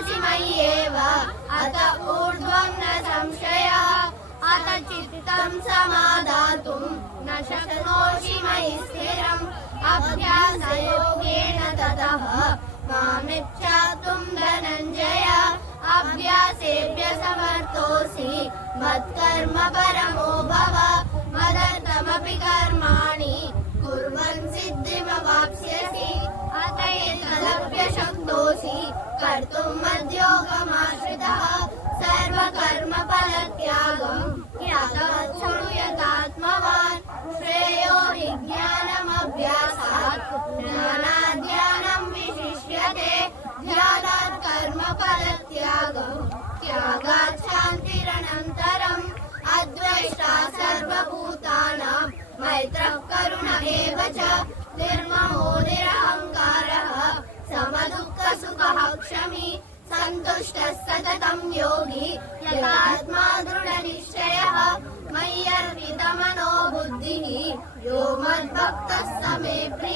मनसि मय्येव अत ऊर्ध्वं न संशयः अत चित्तं समादातुं न शक्नोषि मयि स्थिरम् अभ्यासयोगेन ततः मामिच्छातुं धनञ्जय अभ्यासेभ्य समर्थोऽसि मत्कर्म परमो भव मदर्थमपि कर्माणि कुर्वन् सिद्धिमवाप्स्यसि अत एतदप्य शक्तोऽसि कर्तुं मद्योगमाश्रितः सर्वकर्मफलत्यागं ज्ञातः यथात्मवान् श्रेयो हि ज्ञानमभ्यासात् ज्ञानाद् विशिष्यते ध्यानात् कर्मफलत्यागं त्यागात् शान्तिरनन्तरम् अद्वेष्टा सर्वभूतानां मैत्रः करुण एव च निर्ममो निरहङ्कारः समदुःखसुखः क्षमी सन्तुष्टः सततं योगी यथात्मा दृढनिश्चयः मय्यर्पितमनो बुद्धिः यो मद्भक्तः स मे प्रियः।